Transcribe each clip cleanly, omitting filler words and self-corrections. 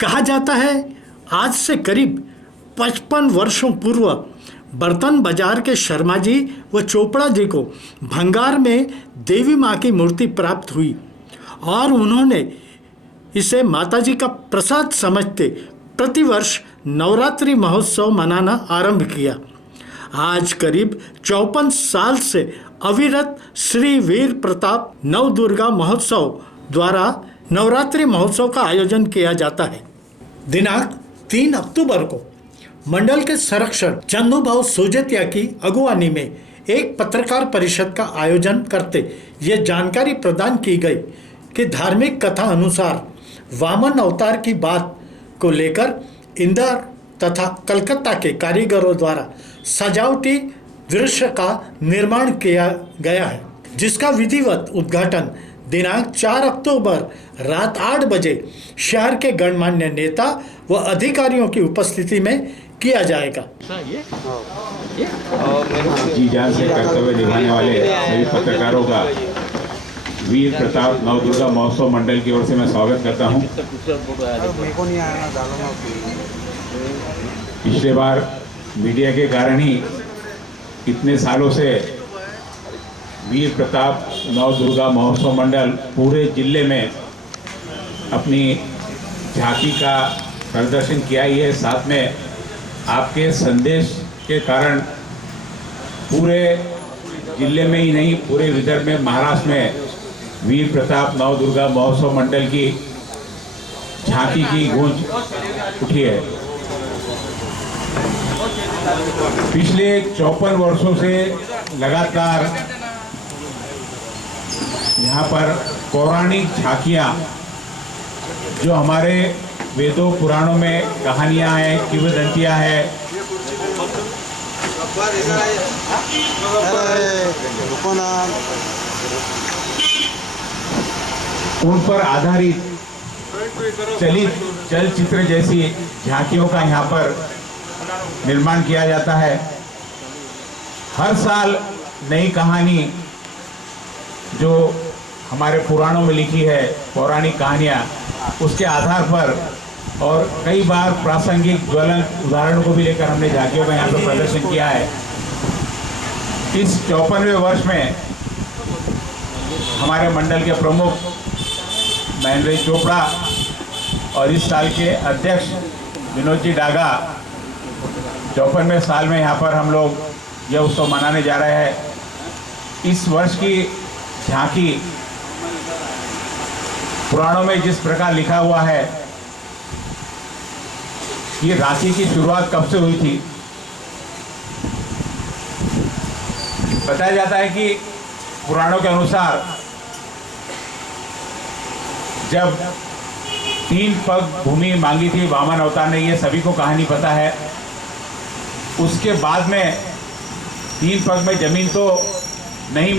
कहा जाता है आज से करीब 55 वर्षों पूर्व बर्तन बाजार के शर्मा जी व चोपड़ा जी को भंगार में देवी माँ की मूर्ति प्राप्त हुई और उन्होंने इसे माताजी का प्रसाद समझते प्रतिवर्ष नवरात्रि महोत्सव मनाना आरंभ किया। आज करीब 54 साल से अविरत श्री वीर प्रताप नवदुर्गा महोत्सव द्वारा नवरात्रि महोत्सव का आयोजन किया जाता है। दिनांक 3 अक्टूबर को मंडल के संरक्षक चंदूभाऊ सोजतिया की अगुवानी में एक पत्रकार परिषद का आयोजन करते ये जानकारी प्रदान की गई कि धार्मिक कथा अनुसार वामन अवतार की बात को लेकर इंदौर तथा कलकत्ता के कारीगरों द्वारा सजावटी दृश्य का निर्माण किया गया है, जिसका विधिवत उद्घाटन दिनांक 4 अक्टूबर रात 8 बजे शहर के गणमान्य नेता व अधिकारियों की उपस्थिति में किया जाएगा। जी जान से कर्तव्य निभाने वाले सभी पत्रकारों का वीर प्रताप नवदुर्गा महोत्सव मंडल की ओर से मैं स्वागत करता हूं। पिछले बार मीडिया के कारण ही इतने सालों से वीर प्रताप नवदुर्गा महोत्सव मंडल पूरे जिले में अपनी झांकी का प्रदर्शन किया ही है। साथ में आपके संदेश के कारण पूरे जिले में ही नहीं पूरे विदर्भ में महाराष्ट्र में वीर प्रताप नवदुर्गा महोत्सव मंडल की झांकी की गूंज उठी है। पिछले 54 वर्षों से लगातार यहाँ पर पौराणिक झांकियाँ जो हमारे वेदों पुराणों में कहानियाँ हैं, किंवदंतियाँ हैं, उन पर आधारित चलित चलचित्र जैसी झांकियों का यहाँ पर निर्माण किया जाता है। हर साल नई कहानी जो हमारे पुराणों में लिखी है, पौराणिक कहानियाँ, उसके आधार पर और कई बार प्रासंगिक ज्वलंत उदाहरणों को भी लेकर हमने झांकियों का यहाँ पर प्रदर्शन किया है। इस 54वें वर्ष में हमारे मंडल के प्रमुख महेंद्र चोपड़ा और इस साल के अध्यक्ष विनोद जी डागा 54वें साल में यहाँ पर हम लोग यह उत्सव मनाने जा रहे हैं। इस वर्ष की झांकी पुराणों में जिस प्रकार लिखा हुआ है, ये राखी की शुरुआत कब से हुई थी। बताया जाता है कि पुराणों के अनुसार जब 3 पग भूमि मांगी थी वामन अवतार ने, ये सभी को कहानी पता है। उसके बाद में 3 पग में जमीन तो नहीं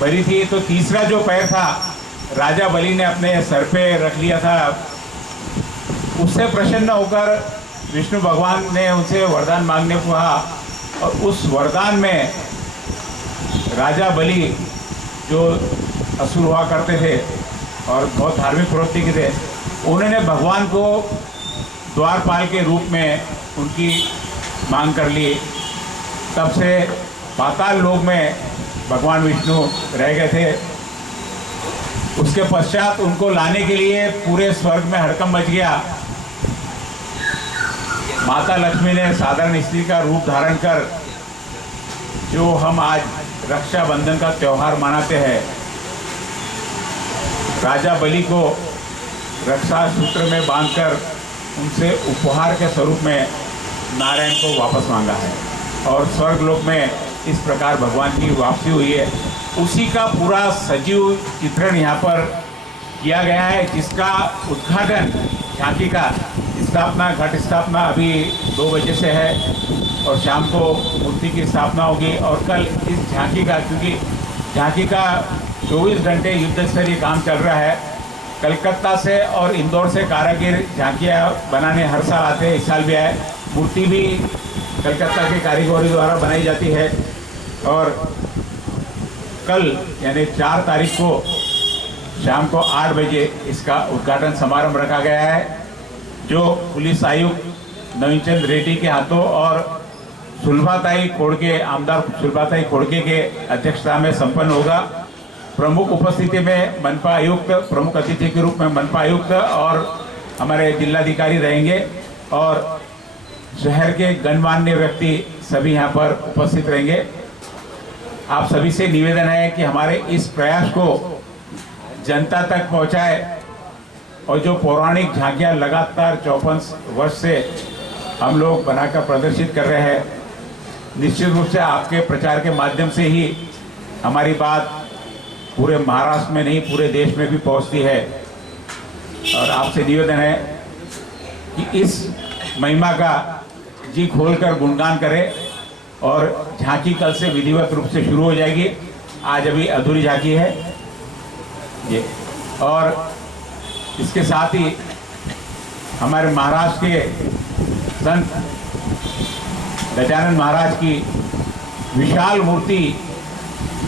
भरी थी, तो तीसरा जो पैर था राजा बलि ने अपने सर पे रख लिया था। उससे प्रसन्न होकर विष्णु भगवान ने उनसे वरदान मांगने को कहा और उस वरदान में राजा बलि जो असुर हुआ करते थे और बहुत धार्मिक प्रवृत्ति के थे, उन्होंने भगवान को द्वारपाल के रूप में उनकी मांग कर ली। तब से पाताल लोक में भगवान विष्णु रह गए थे। उसके पश्चात उनको लाने के लिए पूरे स्वर्ग में हड़कंप मच गया। माता लक्ष्मी ने साधारण स्त्री का रूप धारण कर जो हम आज रक्षाबंधन का त्यौहार मनाते हैं, राजा बलि को रक्षा सूत्र में बांधकर उनसे उपहार के स्वरूप में नारायण को वापस मांगा है और स्वर्ग लोक में इस प्रकार भगवान की वापसी हुई है। उसी का पूरा सजीव चित्रण यहाँ पर किया गया है, जिसका उद्घाटन झांकी का स्थापना घट स्थापना अभी 2 बजे से है और शाम को मूर्ति की स्थापना होगी। और कल इस झांकी का, क्योंकि झांकी का 24 घंटे युद्ध स्तरीय काम चल रहा है, कलकत्ता से और इंदौर से कारीगर झांकियाँ बनाने हर साल आते हैं। इस साल भी आए। मूर्ति भी कलकत्ता के कारीगरों द्वारा बनाई जाती है और कल यानी 4 तारीख को शाम को 8 बजे इसका उद्घाटन समारोह रखा गया है। जो पुलिस आयुक्त नवीनचंद रेड्डी के हाथों और सुलभाताई खोड़के आमदार सुलभाताई खोड़के के अध्यक्षता में संपन्न होगा। प्रमुख उपस्थिति में मनपा आयुक्त, प्रमुख अतिथि के रूप में मनपा आयुक्त और हमारे जिलाधिकारी रहेंगे और शहर के गणमान्य व्यक्ति सभी यहाँ पर उपस्थित रहेंगे। आप सभी से निवेदन है कि हमारे इस प्रयास को जनता तक पहुँचाए और जो पौराणिक झांकियाँ लगातार 54 वर्ष से हम लोग बनाकर प्रदर्शित कर रहे हैं, निश्चित रूप से आपके प्रचार के माध्यम से ही हमारी बात पूरे महाराष्ट्र में नहीं पूरे देश में भी पहुंचती है। और आपसे निवेदन है कि इस महिमा का जी खोलकर गुणगान करें और झांकी कल से विधिवत रूप से शुरू हो जाएगी। आज अभी अधूरी झांकी है ये, और इसके साथ ही हमारे महाराष्ट्र के संत गजानन महाराज की विशाल मूर्ति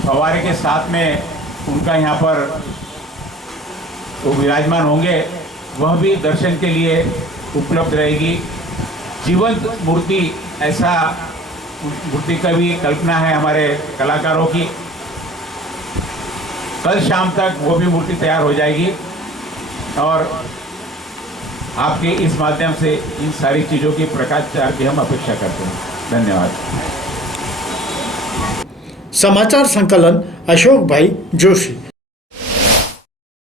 फव्वारे के साथ में उनका यहाँ पर वो विराजमान होंगे, वह भी दर्शन के लिए उपलब्ध रहेगी। जीवंत मूर्ति, ऐसा मूर्ति का भी कल्पना है हमारे कलाकारों की। कल शाम तक वो भी मूर्ति तैयार हो जाएगी और आपके इस माध्यम से इन सारी चीज़ों की प्रकाशचार की हम अपेक्षा करते हैं। धन्यवाद। समाचार संकलन अशोक भाई जोशी।